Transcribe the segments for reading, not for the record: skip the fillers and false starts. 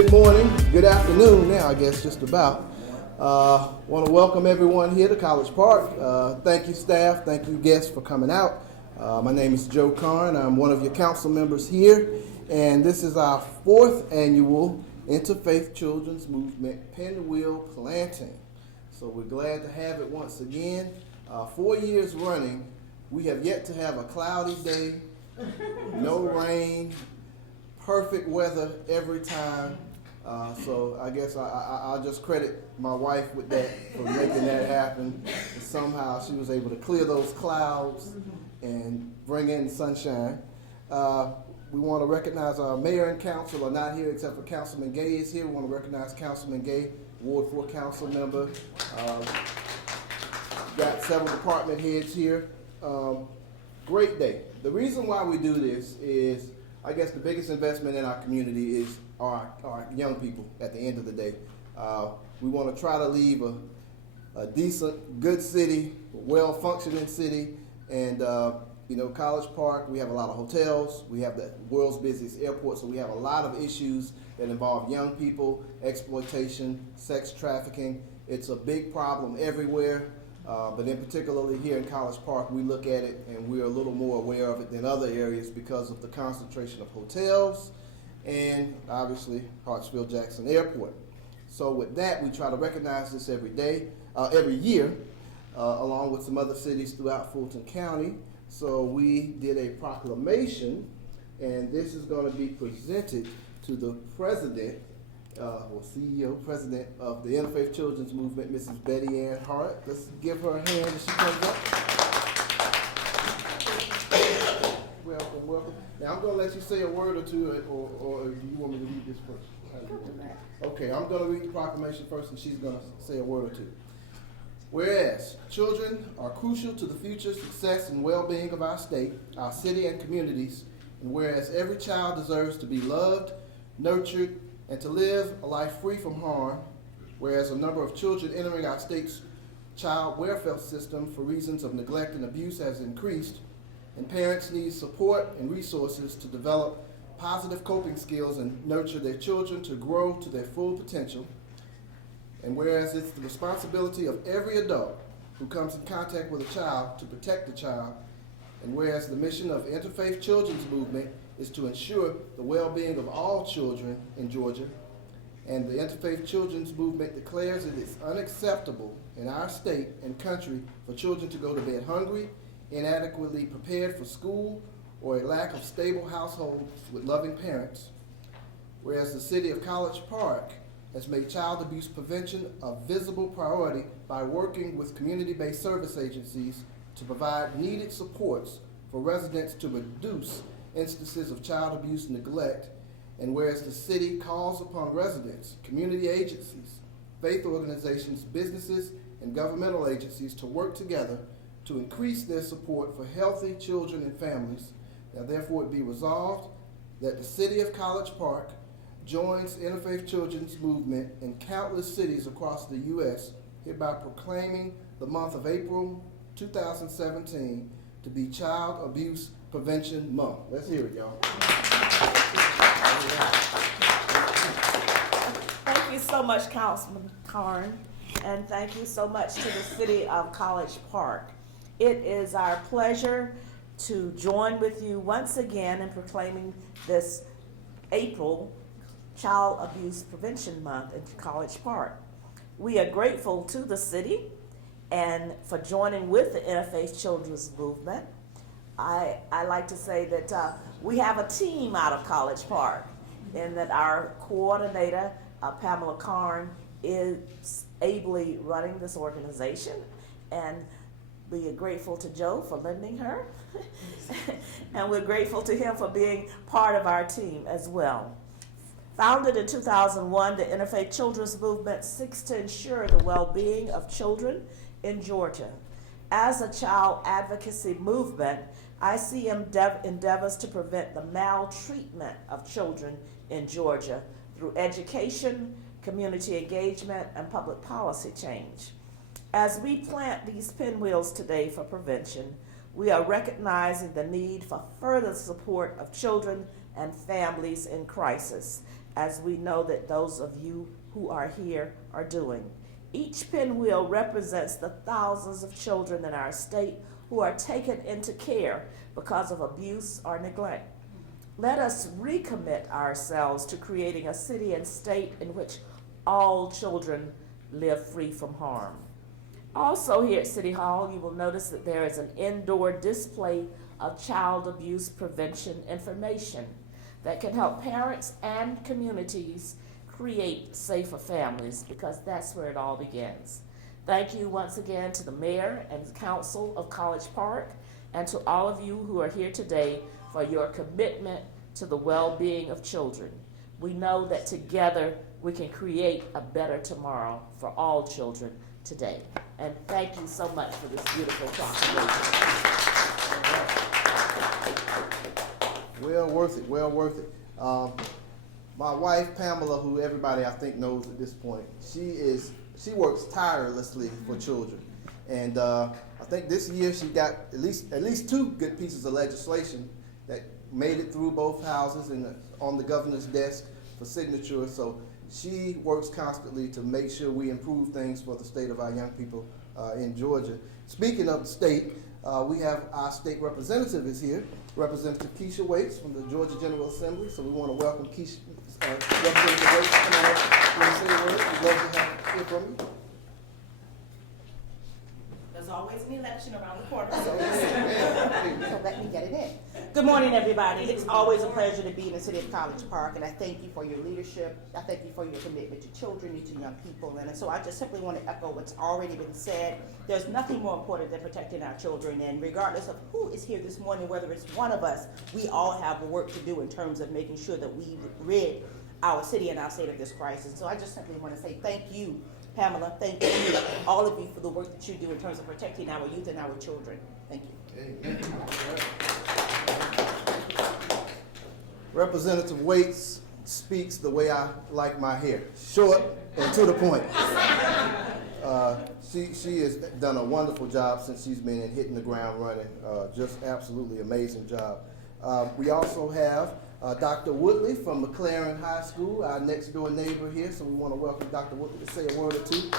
Good morning, good afternoon now, I guess, just about. Want to welcome everyone here to College Park. Thank you, staff. Thank you, guests, for coming out. My name is Joe Carn. I'm one of your council members here, and this is our 4th annual Interfaith Children's Movement Pinwheel Planting. So we're glad to have it once again. 4 years running, we have yet to have a cloudy day, no rain, perfect weather every time. So I guess I'll just credit my wife with that, for making that happen. And somehow she was able to clear those clouds and bring in sunshine. We want to recognize our mayor and council are not here except for Councilman Gay is here. We want to recognize Councilman Gay, Ward 4 council member. Got several department heads here. Great day. The reason why we do this is, I guess, the biggest investment in our community is our young people at the end of the day. We want to try to leave a decent, good city, well-functioning city, and College Park, we have a lot of hotels, we have the world's busiest airport, so we have a lot of issues that involve young people, exploitation, sex trafficking. It's a big problem everywhere, but in particularly here in College Park, we look at it and we're a little more aware of it than other areas because of the concentration of hotels and obviously Hartsfield-Jackson Airport. So with that, we try to recognize this every year, along with some other cities throughout Fulton County. So we did a proclamation, and this is going to be presented to the president, or CEO, president of the Interfaith Children's Movement, Mrs. Betty Ann Hart. Let's give her a hand as she comes up. Welcome, welcome. Now I'm going to let you say a word or two, or you want me to read this first? Okay, I'm going to read the proclamation first, and she's going to say a word or two. Whereas children are crucial to the future success and well-being of our state, our city, and communities, and whereas every child deserves to be loved, nurtured, and to live a life free from harm, whereas a number of children entering our state's child welfare system for reasons of neglect and abuse has increased, and parents need support and resources to develop positive coping skills and nurture their children to grow to their full potential. And whereas it's the responsibility of every adult who comes in contact with a child to protect the child, and whereas the mission of Interfaith Children's Movement is to ensure the well-being of all children in Georgia, and the Interfaith Children's Movement declares it is unacceptable in our state and country for children to go to bed hungry, inadequately prepared for school, or a lack of stable households with loving parents, whereas the city of College Park has made child abuse prevention a visible priority by working with community-based service agencies to provide needed supports for residents to reduce instances of child abuse and neglect, and whereas the city calls upon residents, community agencies, faith organizations, businesses, and governmental agencies to work together to increase their support for healthy children and families. Now therefore it be resolved that the city of College Park joins Interfaith Children's Movement in countless cities across the U.S., hereby proclaiming the month of April 2017 to be Child Abuse Prevention Month. Let's hear it, y'all. Thank you so much, Councilman Carn, and thank you so much to the City of College Park. It is our pleasure to join with you once again in proclaiming this April Child Abuse Prevention Month in College Park. We are grateful to the city and for joining with the Interfaith Children's Movement. I like to say that we have a team out of College Park, and that our coordinator, Pamela Carn, is ably running this organization, and we are grateful to Joe for lending her, and we're grateful to him for being part of our team as well. Founded in 2001, the Interfaith Children's Movement seeks to ensure the well-being of children in Georgia. As a child advocacy movement, I see endeavors to prevent the maltreatment of children in Georgia through education, community engagement, and public policy change. As we plant these pinwheels today for prevention, we are recognizing the need for further support of children and families in crisis, as we know that those of you who are here are doing. Each pinwheel represents the thousands of children in our state who are taken into care because of abuse or neglect. Let us recommit ourselves to creating a city and state in which all children live free from harm. Also here at City Hall, you will notice that there is an indoor display of child abuse prevention information that can help parents and communities create safer families, because that's where it all begins. Thank you once again to the mayor and the council of College Park, and to all of you who are here today for your commitment to the well-being of children. We know that together we can create a better tomorrow for all children today. And thank you so much for this beautiful proclamation. Well worth it, well worth it. My wife, Pamela, who everybody I think knows at this point, she works tirelessly for children. And I think this year she got at least 2 good pieces of legislation that made it through both houses and on the governor's desk for signature. So she works constantly to make sure we improve things for the state of our young people in Georgia. Speaking of the state, we have our state representative is here, Representative Keisha Waits from the Georgia General Assembly. So we want to welcome Keisha, Representative Waits. Come on up. You want to say a word? We'd love to hear from you. There's always an election around the corner. So let me get it in. Good morning, everybody. It's always a pleasure to be in the city of College Park, and I thank you for your leadership. I thank you for your commitment to children and to young people. And so I just simply want to echo what's already been said. There's nothing more important than protecting our children, and regardless of who is here this morning, whether it's one of us, we all have work to do in terms of making sure that we rid our city and our state of this crisis. So I just simply want to say thank you, Pamela, thank you, all of you, for the work that you do in terms of protecting our youth and our children. Thank you. Amen. Representative Waits speaks the way I like my hair, short and to the point. She has done a wonderful job since she's been in, hitting the ground running. Just absolutely amazing job. We also have Dr. Woodley from McLaren High School, our next door neighbor here, so we want to welcome Dr. Woodley to say a word or two.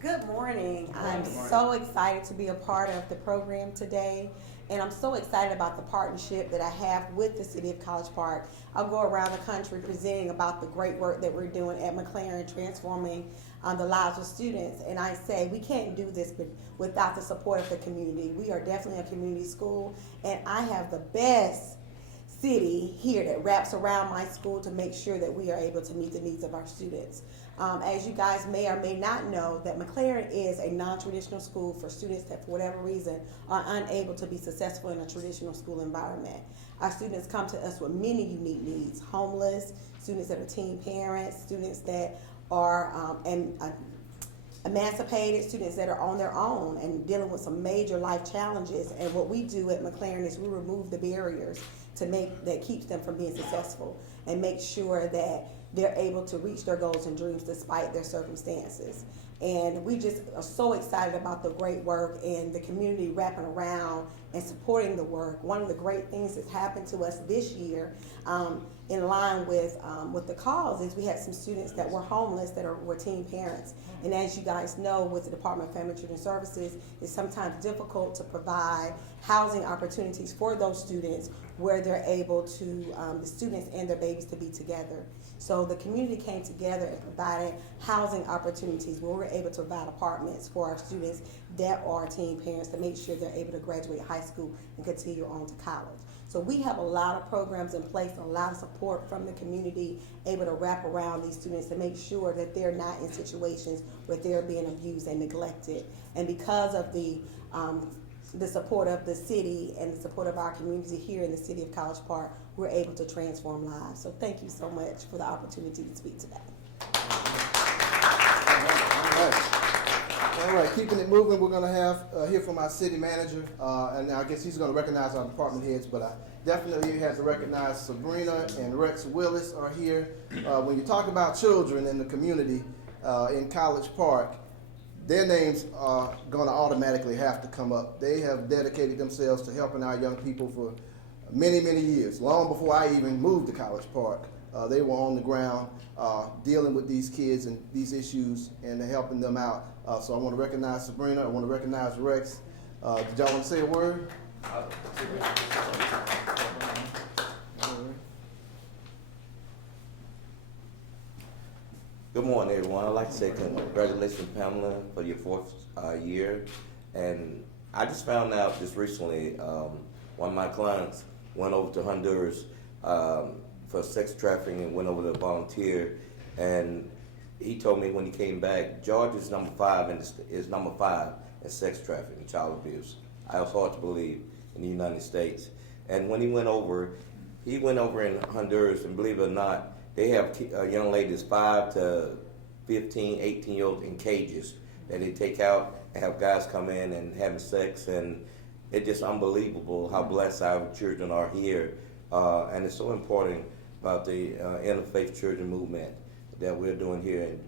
Good morning. I'm so excited to be a part of the program today, and I'm so excited about the partnership that I have with the City of College Park. I'll go around the country presenting about the great work that we're doing at McLaren, transforming the lives of students, and I say we can't do this without the support of the community. We are definitely a community school, and I have the best city here that wraps around my school to make sure that we are able to meet the needs of our students. As you guys may or may not know, that McLaren is a non-traditional school for students that for whatever reason are unable to be successful in a traditional school environment. Our students come to us with many unique needs: homeless, students that are teen parents, students that are emancipated, students that are on their own and dealing with some major life challenges. And what we do at McLaren is we remove the barriers that keeps them from being successful and make sure that they're able to reach their goals and dreams despite their circumstances. And we just are so excited about the great work and the community wrapping around and supporting the work. One of the great things that's happened to us this year, in line with the cause, is we had some students that were homeless that were teen parents. And as you guys know, with the Department of Family and Children Services, it's sometimes difficult to provide housing opportunities for those students where they're able to, the students and their babies, to be together. So the community came together and provided housing opportunities where we're able to provide apartments for our students that are teen parents to make sure they're able to graduate high school and continue on to college. So we have a lot of programs in place, a lot of support from the community, able to wrap around these students to make sure that they're not in situations where they're being abused and neglected. And because of the support of the city and the support of our community here in the city of College Park, we're able to transform lives. So thank you so much for the opportunity to speak today. All right, keeping it moving, we're going to have hear from our city manager, and I guess he's going to recognize our department heads, but I definitely have to recognize Sabrina and Rex Willis are here. When you talk about children in the community in College Park, their names are going to automatically have to come up. They have dedicated themselves to helping our young people for many, many years. Long before I even moved to College Park, they were on the ground dealing with these kids and these issues and helping them out. So I want to recognize Sabrina. I want to recognize Rex. Did y'all want to say a word? Good morning, everyone. I'd like to say congratulations, Pamela, for your fourth year. And I just found out just recently, one of my clients went over to Honduras for sex trafficking and went over to volunteer. And he told me when he came back, Georgia is number 5 in sex trafficking, child abuse. I was hard to believe in the United States. And when he went over in Honduras, and believe it or not, they have young ladies 5 to 15, 18-year-olds in cages that they take out and have guys come in and having sex. And it's just unbelievable how blessed our children are here. And it's so important about the Interfaith Children movement that we're doing here in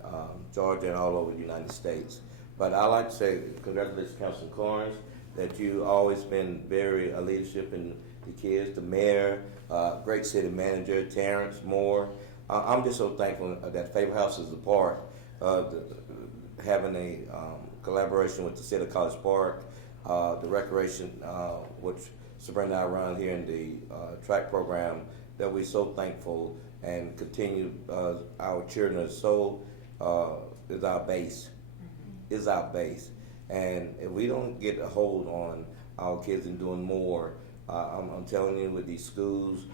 Georgia and all over the United States. But I'd like to say congratulations, Councilman Carn, that you've always been very leadership in the kids, the mayor, great city manager, Terrence Moore. I'm just so thankful that Favor House is a part of having a collaboration with the city of College Park, the recreation, which Sabrina and I run here in the track program, that we're so thankful and continue. Our children are so, is our base, And if we don't get a hold on our kids and doing more, I'm telling you, with these schools,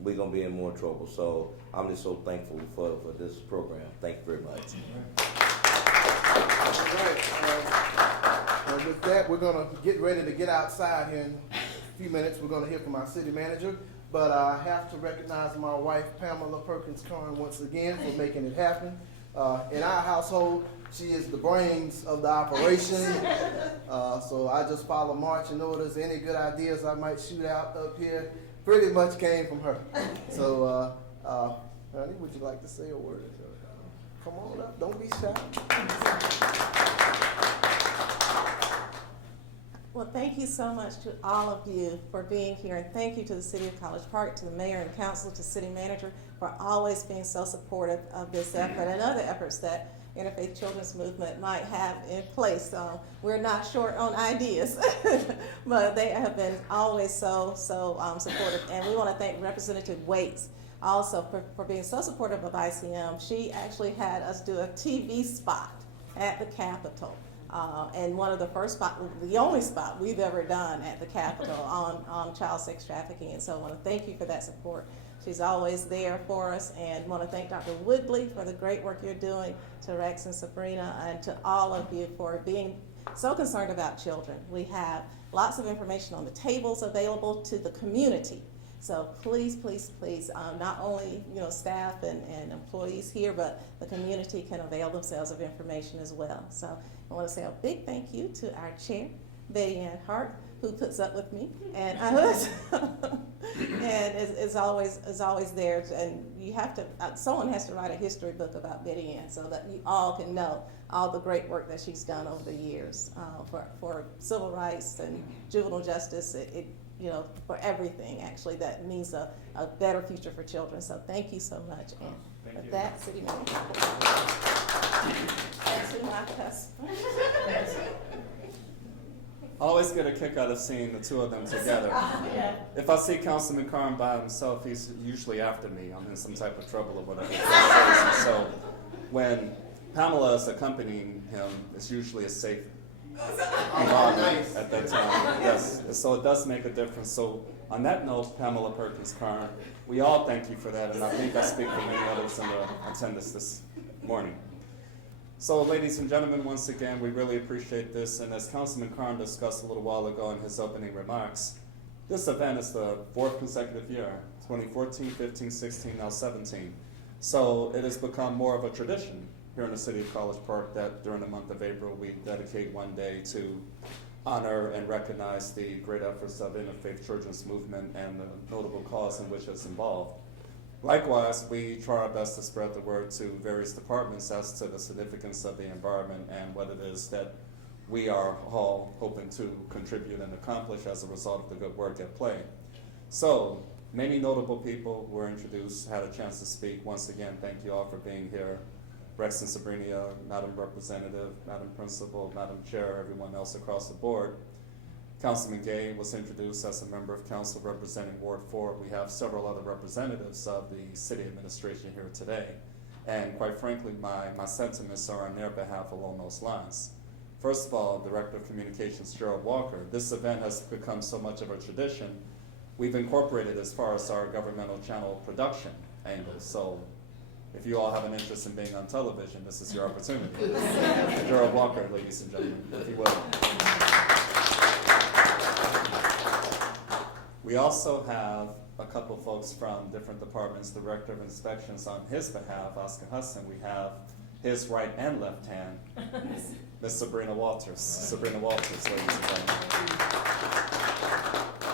we're going to be in more trouble. So I'm just so thankful for this program. Thank you very much. All right. And with that, we're going to get ready to get outside here in a few minutes. We're going to hear from our city manager. But I have to recognize my wife, Pamela Carn, once again for making it happen. In our household, she is the brains of the operation. So I just follow marching orders. Any good ideas I might shoot out up here pretty much came from her. So, honey, would you like to say a word? Come on up. Don't be shy. Well, thank you so much to all of you for being here, and thank you to the City of College Park, to the mayor and council, to city manager for always being so supportive of this effort and other efforts that Interfaith Children's Movement might have in place. We're not short on ideas, but they have been always so supportive. And we want to thank Representative Waits also for being so supportive of ICM. She actually had us do a TV spot at the Capitol. And one of the first the only spot we've ever done at the Capitol on child sex trafficking. And so I want to thank you for that support. She's always there for us, and want to thank Dr. Woodley for the great work you're doing, to Rex and Sabrina, and to all of you for being so concerned about children. We have lots of information on the tables available to the community. So please, please, please, not only staff and employees here, but the community can avail themselves of information as well. So I want to say a big thank you to our chair, Betty Ann Hart, who puts up with me, and and is always there. And you have to, someone has to write a history book about Betty Ann so that you all can know all the great work that she's done over the years for civil rights and juvenile justice. For everything, actually, that means a better future for children. So thank you so much. And with that, City Manager. And to my customer. I always get a kick out of seeing the two of them together. Yeah. If I see Councilman Carn by himself, he's usually after me. I'm in some type of trouble or whatever. So when Pamela is accompanying him, it's usually a safe environment at that time. Yes, so it does make a difference. So on that note, Pamela Carn, we all thank you for that, and I think I speak for many others in the attendance this morning. So ladies and gentlemen, once again, we really appreciate this, and as Councilman Carn discussed a little while ago in his opening remarks, this event is the 4th consecutive year, 2014, 15, 16, now 17. So it has become more of a tradition here in the city of College Park that during the month of April we dedicate one day to honor and recognize the great efforts of Interfaith Children's Movement and the notable cause in which it's involved. Likewise, we try our best to spread the word to various departments as to the significance of the environment and what it is that we are all hoping to contribute and accomplish as a result of the good work at play. So, many notable people were introduced, had a chance to speak. Once again, thank you all for being here. Rex and Sabrina, Madam Representative, Madam Principal, Madam Chair, everyone else across the board. Councilman Gay was introduced as a member of council representing Ward 4. We have several other representatives of the city administration here today. And quite frankly, my sentiments are on their behalf along those lines. First of all, Director of Communications Gerald Walker, this event has become so much of a tradition, we've incorporated as far as our governmental channel production angle. So if you all have an interest in being on television, this is your opportunity. Gerald Walker, ladies and gentlemen, if you will. We also have a couple folks from different departments, Director of Inspections on his behalf, Oscar Hudson. We have his right and left hand, Miss Sabrina Walters. Sabrina Walters, ladies and gentlemen.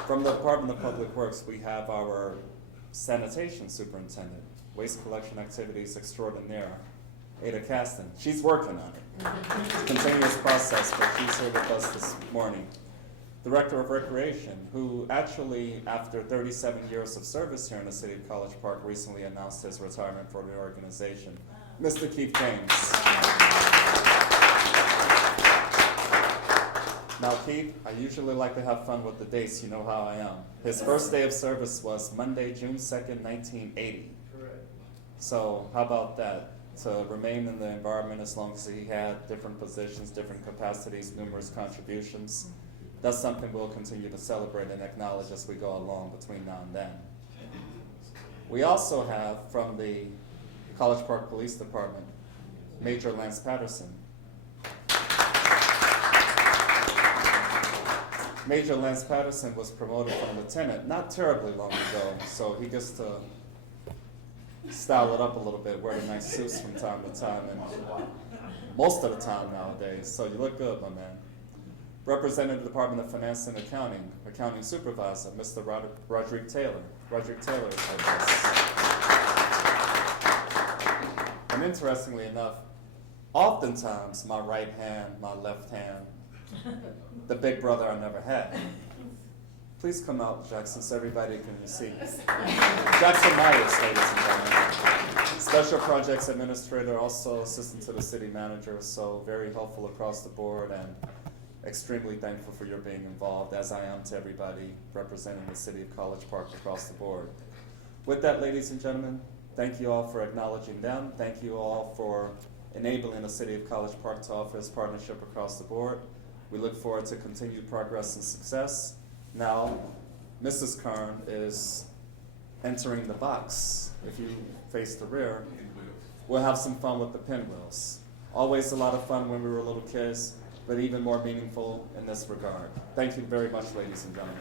From the Department of Public Works, we have our sanitation superintendent, waste collection activities extraordinaire, Ada Caston. She's working on it. It's a continuous process, but she's here with us this morning. Director of Recreation, who actually, after 37 years of service here in the city of College Park, recently announced his retirement for the organization, Mr. Keith James. Now, Keith, I usually like to have fun with the dates. You know how I am. His first day of service was Monday, June 2nd, 1980. Correct. So how about that? To remain in the environment as long as he had different positions, different capacities, numerous contributions. That's something we'll continue to celebrate and acknowledge as we go along between now and then. We also have from the College Park Police Department, Major Lance Patterson. Major Lance Patterson was promoted from lieutenant not terribly long ago, so he gets to style it up a little bit, wear the nice suits from time to time, and most of the time nowadays, so you look good, my man. Representing the Department of Finance and Accounting Supervisor, Mr. Roderick Taylor. Roderick Taylor is with us. And interestingly enough, oftentimes my right hand, my left hand, the big brother I never had. Please come out, Jackson, so everybody can see. Jackson Myers, ladies and gentlemen. Special Projects Administrator, also assistant to the city manager, so very helpful across the board and extremely thankful for your being involved, as I am to everybody representing the city of College Park across the board. With that, ladies and gentlemen, thank you all for acknowledging them. Thank you all for enabling the city of College Park to offer its partnership across the board. We look forward to continued progress and success. Now, Mrs. Carn is entering the box. If you face the rear, we'll have some fun with the pinwheels. Always a lot of fun when we were little kids, but even more meaningful in this regard. Thank you very much, ladies and gentlemen.